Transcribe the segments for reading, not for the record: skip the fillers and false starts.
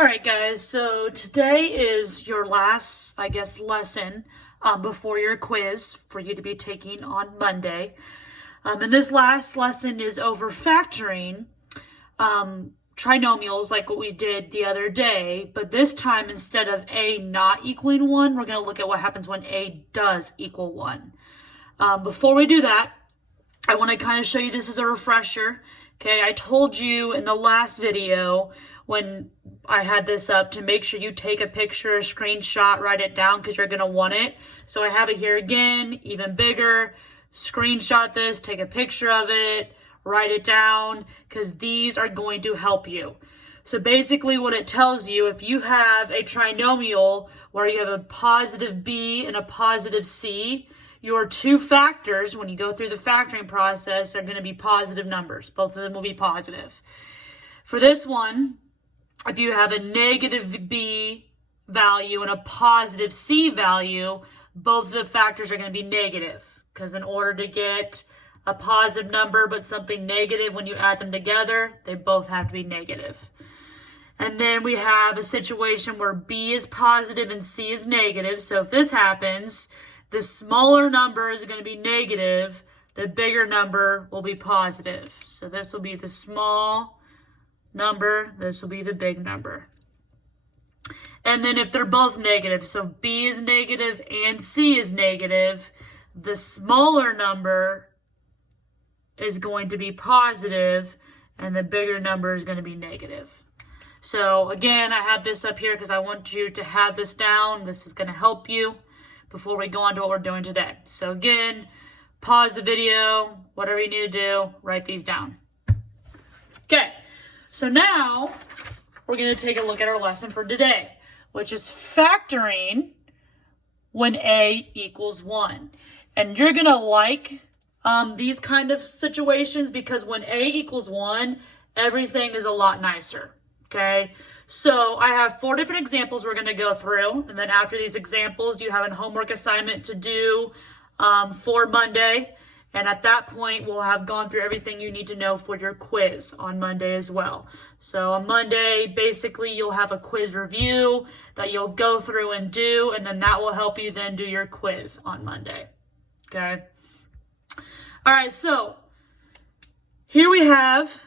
All right, guys, so today is your last, lesson before your quiz for you to be taking on Monday. And this last lesson is over factoring trinomials like what we did the other day, but this time instead of a not equaling 1, we're going to look at what happens when a does equal 1. Before we do that, I want to kind of show you this as a refresher. Okay, I told you in the last video when I had this up to make sure you take a picture, a screenshot, write it down because you're going to want it. So I have it here again, even bigger. Screenshot this, take a picture of it, write it down because these are going to help you. So basically what it tells you, if you have a trinomial where you have a positive b and a positive c, your two factors, when you go through the factoring process, are going to be positive numbers. Both of them will be positive. For this one, if you have a negative b value and a positive c value, both of the factors are going to be negative. Because in order to get a positive number but something negative, when you add them together, they both have to be negative. And then we have a situation where b is positive and c is negative. So if this happens, the smaller number is going to be negative, the bigger number will be positive. So this will be the small number, this will be the big number. And then if they're both negative, so b is negative and c is negative, the smaller number is going to be positive and the bigger number is going to be negative. So again, I have this up here because I want you to have this down. This is going to help you before we go on to what we're doing today. So again, pause the video, whatever you need to do, write these down. Okay, so now we're going to take a look at our lesson for today, which is factoring when a equals 1. And you're going to like these kind of situations because when a equals 1, everything is a lot nicer. Okay, so I have 4 different examples we're going to go through. And then after these examples, you have a homework assignment to do for Monday. And at that point, we'll have gone through everything you need to know for your quiz on Monday as well. So on Monday, basically, you'll have a quiz review that you'll go through and do. And then that will help you then do your quiz on Monday. Okay. All right, so here we have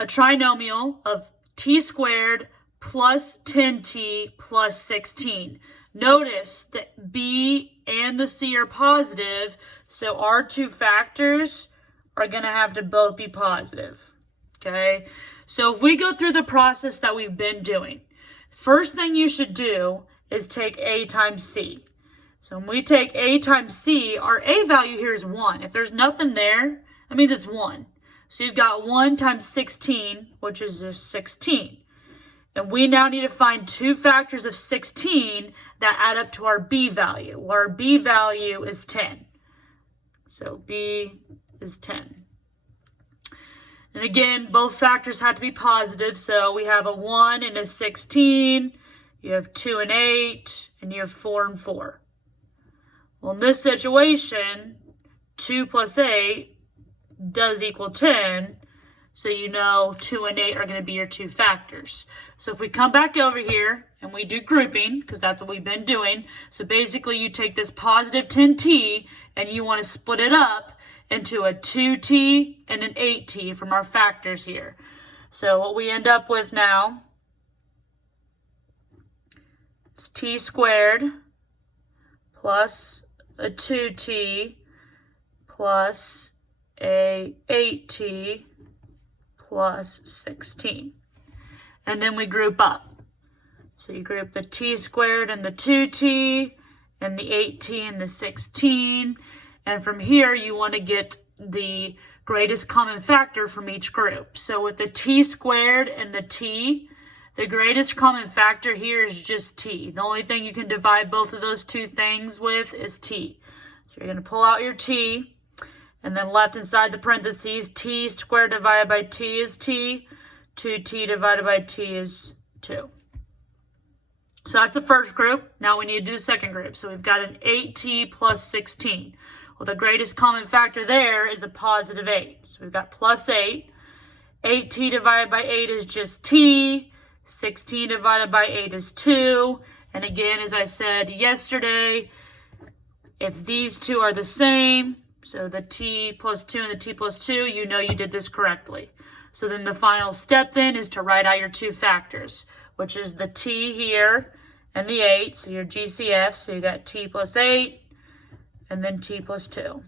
a trinomial of t squared plus 10t plus 16. Notice that b and the c are positive, so our two factors are going to have to both be positive. Okay, so if we go through the process that we've been doing, first thing you should do is take a times c. So when we take a times c, our a value here is 1. If there's nothing there, that means it's 1. So you've got 1 times 16, which is just 16. And we now need to find two factors of 16 that add up to our b value. Well, our b value is 10. So b is 10. And again, both factors have to be positive. So we have a 1 and a 16. You have 2 and 8. And you have 4 and 4. Well, in this situation, 2 plus 8 does equal 10. So you know 2 and 8 are going to be your two factors. So if we come back over here and we do grouping, because that's what we've been doing. So basically you take this positive 10t and you want to split it up into a 2t and an 8t from our factors here. So what we end up with now is t squared plus a 2t plus a 8t plus 16. And then we group up. So you group the t squared and the 2t and the 8t and the 16. And from here, you want to get the greatest common factor from each group. So with the t squared and the t, the greatest common factor here is just t. The only thing you can divide both of those two things with is t. So you're going to pull out your t. And then left inside the parentheses, t squared divided by t is t. 2t divided by t is 2. So that's the first group. Now we need to do the second group. So we've got an 8t plus 16. Well, the greatest common factor there is a positive 8. So we've got plus 8. 8t divided by 8 is just t. 16 divided by 8 is 2. And again, as I said yesterday, if these two are the same, so the t plus 2 and the t plus 2, you know you did this correctly. So then the final step then is to write out your two factors, which is the t here and the 8, so your GCF, so you got t plus 8 and then t plus 2.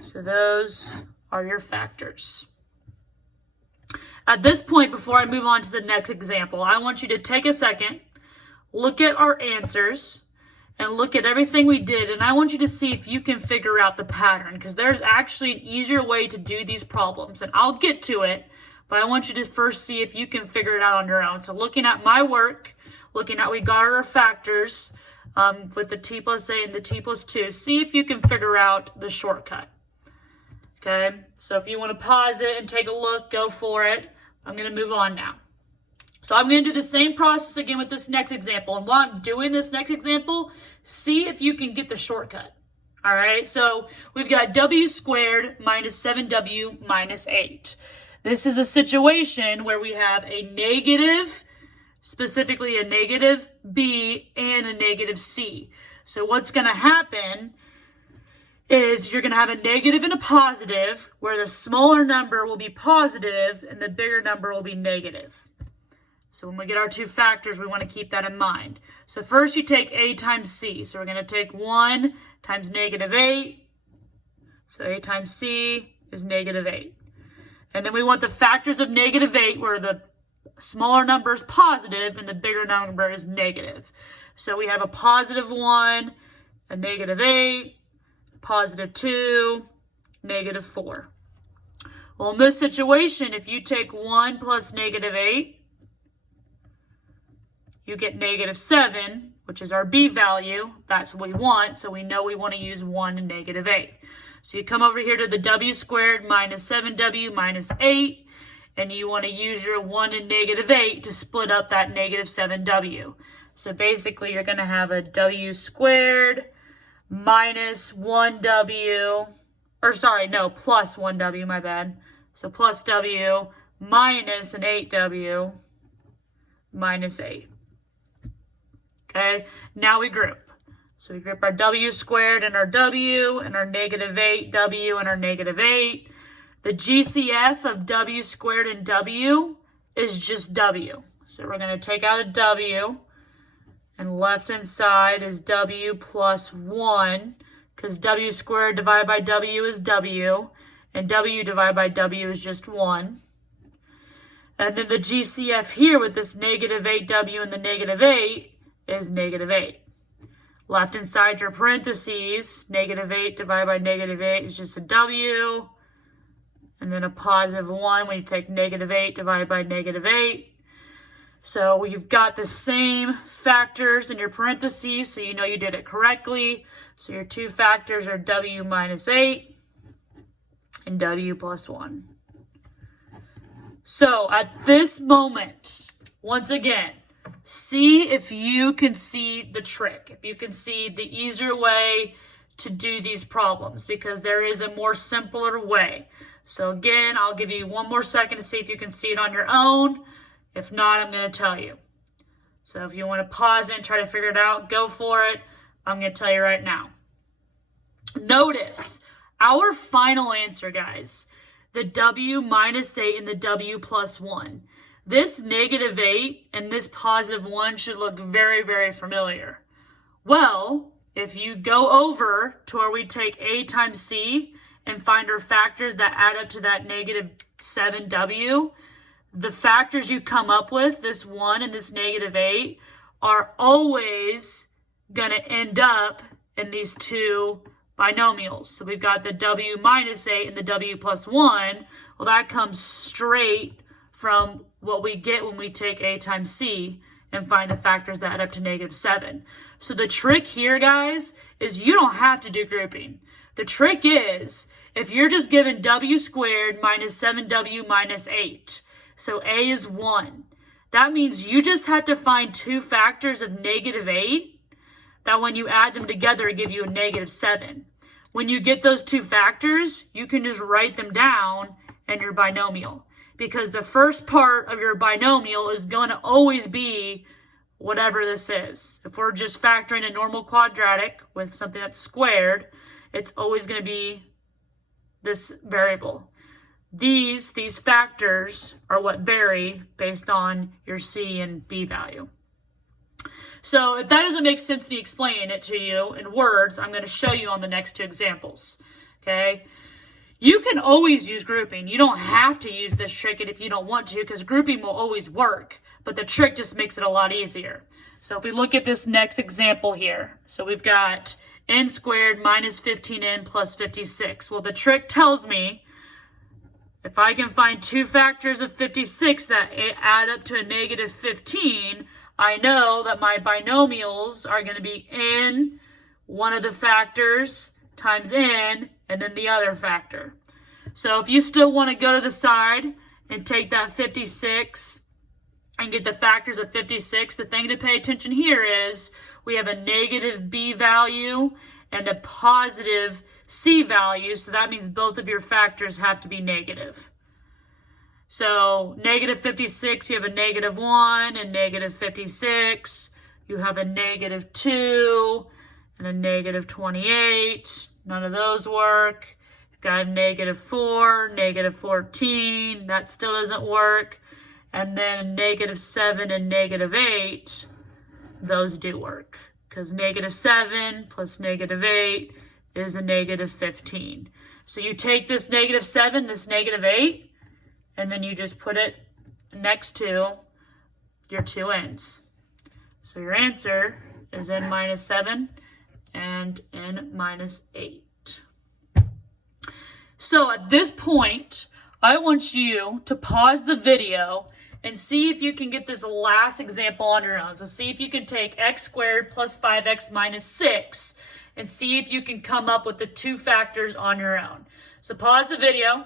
So those are your factors. At this point, before I move on to the next example, I want you to take a second, look at our answers, and look at everything we did, and I want you to see if you can figure out the pattern, because there's actually an easier way to do these problems, and I'll get to it, but I want you to first see if you can figure it out on your own. So looking at my work, looking at we got our factors with the t plus 8 and the t plus 2, see if you can figure out the shortcut. Okay, so if you want to pause it and take a look, go for it. I'm going to move on now. So I'm going to do the same process again with this next example. And while I'm doing this next example, see if you can get the shortcut. All right, so we've got w squared minus 7w minus 8. This is a situation where we have a negative, specifically a negative b and a negative c. So what's going to happen is you're going to have a negative and a positive, where the smaller number will be positive and the bigger number will be negative. So when we get our two factors, we want to keep that in mind. So first you take a times c. So we're going to take 1 times negative 8. So a times c is negative 8. And then we want the factors of negative 8, where the smaller number is positive and the bigger number is negative. So we have a positive 1, a negative 8, positive 2, negative 4. Well, in this situation, if you take 1 plus negative 8, you get negative 7, which is our b value. That's what we want, so we know we want to use 1 and negative 8. So you come over here to the w squared minus 7w minus 8, and you want to use your 1 and negative 8 to split up that negative 7w. So basically, you're going to have a w squared minus 1w, or sorry, no, plus 1w, my bad. So plus w minus an 8w minus 8. Okay, now we group. So we group our w squared and our w and our negative 8w and our negative 8. The GCF of w squared and w is just w. So we're going to take out a w, and left hand side is w plus 1, because w squared divided by w is w, and w divided by w is just 1. And then the GCF here with this negative 8w and the negative 8 is negative 8. Left hand side, your parentheses, negative 8 divided by negative 8 is just a w. And then a positive 1 when you take negative 8 divided by negative 8. So you've got the same factors in your parentheses, so you know you did it correctly. So your two factors are w minus 8 and w plus 1. So at this moment, once again, see if you can see the trick, if you can see the easier way to do these problems, because there is a more simpler way. So again, I'll give you one more second to see if you can see it on your own. If not, I'm going to tell you. So if you want to pause it and try to figure it out, go for it. I'm going to tell you right now. Notice our final answer, guys, the w minus 8 and the w plus 1. This negative 8 and this positive 1 should look very, very familiar. Well, if you go over to where we take a times c and find our factors that add up to that negative 7w, the factors you come up with, this 1 and this negative 8, are always going to end up in these two binomials. So we've got the w minus 8 and the w plus 1. Well, that comes straight from what we get when we take a times c and find the factors that add up to negative 7. So the trick here, guys, is you don't have to do grouping. The trick is, if you're just given w squared minus 7w minus 8, so a is 1, that means you just have to find two factors of negative 8 that when you add them together give you a negative 7. When you get those two factors, you can just write them down in your binomial. because the first part of your binomial is going to always be whatever this is. If we're just factoring a normal quadratic with something that's squared, it's always going to be this variable. These factors are what vary based on your C and B value. So if that doesn't make sense me explaining it to you in words, I'm going to show you on the next two examples. Okay? You can always use grouping. You don't have to use this trick if you don't want to, because grouping will always work, but the trick just makes it a lot easier. So if we look at this next example here, so we've got n squared minus 15n plus 56. Well, the trick tells me if I can find two factors of 56 that add up to a negative 15, I know that my binomials are going to be n, one of the factors, times n, and then the other factor. So if you still want to go to the side and take that 56 and get the factors of 56, the thing to pay attention here is we have a negative b value and a positive c value, so that means both of your factors have to be negative. So negative 56, you have a negative 1, and negative 56, you have a negative 2, and a negative 28. None of those work. You've got a negative 4, negative 14. That still doesn't work. And then negative 7 and negative 8, those do work. Because negative 7 plus negative 8 is a negative 15. So you take this negative 7, this negative 8, and then you just put it next to your two n's. So your answer is n minus 7 and n minus 8. So at this point, I want you to pause the video and see if you can get this last example on your own. So see if you can take x squared plus 5x minus 6 and see if you can come up with the two factors on your own. So pause the video.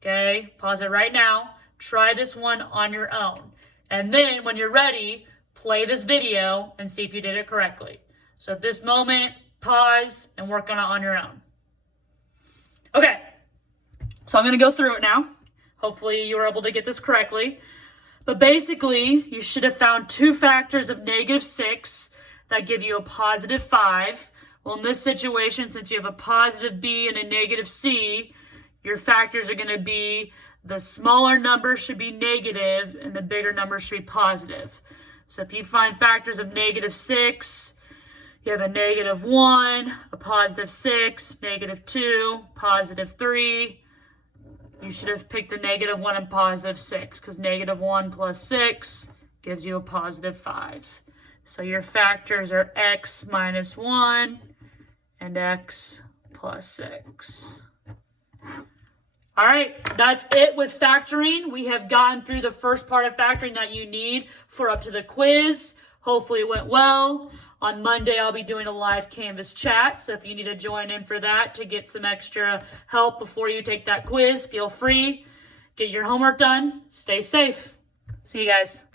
Okay, pause it right now. Try this one on your own. And then when you're ready, play this video and see if you did it correctly. So at this moment, pause and work on it on your own. Okay, so I'm going to go through it now. Hopefully you were able to get this correctly. But basically, you should have found two factors of negative 6 that give you a positive 5. Well, in this situation, since you have a positive b and a negative c, your factors are going to be the smaller number should be negative and the bigger number should be positive. So if you find factors of negative 6, you have a negative 1, a positive 6, negative 2, positive 3. You should have picked the negative 1 and positive 6 because negative 1 plus 6 gives you a positive 5. So your factors are x minus 1 and x plus 6. All right, that's it with factoring. We have gotten through the first part of factoring that you need for up to the quiz. Hopefully it went well. On Monday, I'll be doing a live Canvas chat, so if you need to join in for that to get some extra help before you take that quiz, feel free. Get your homework done. Stay safe. See you guys.